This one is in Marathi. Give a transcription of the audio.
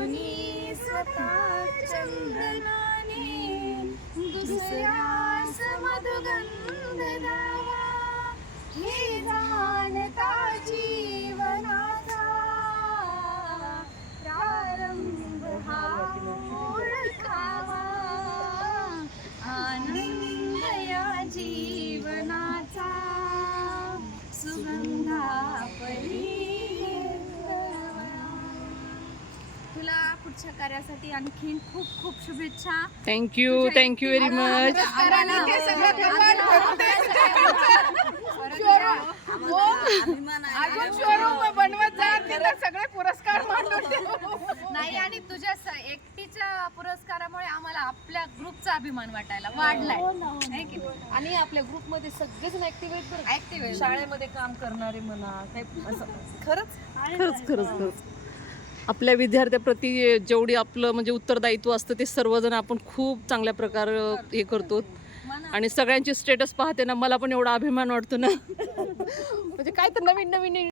कोणी स्वतः चंदनाने दुसऱ्यास मधुगंध तुला पुढच्या कार्यासाठी आणखीन खूप खूप शुभेच्छा. थँक्यू थँक्यू व्हेरी मच सगळे पुरस्कार. नाही आणि तुझ्या एकटीच्या पुरस्कारामुळे आम्हाला आपल्या ग्रुपचा अभिमान वाटायला वाढलाय. है की नाही? आणि आपल्या ग्रुपमध्ये सगळेच ऍक्टिव्ह आहेत बरं. Active आहे. शाळेमध्ये काम करणारे म्हणा काही असं. खरंच? खरंच खरंच खरंच. आपल्या विद्यार्थ्याप्रती जेवढी आपलं म्हणजे उत्तरदायित्व असतं ते सर्वजण आपण खूप चांगल्या प्रकारे हे करतो. आणि सगळ्यांचे स्टेटस पाहते ना मला पण एवढा अभिमान वाटतो ना. म्हणजे काय तर नवीन नवीन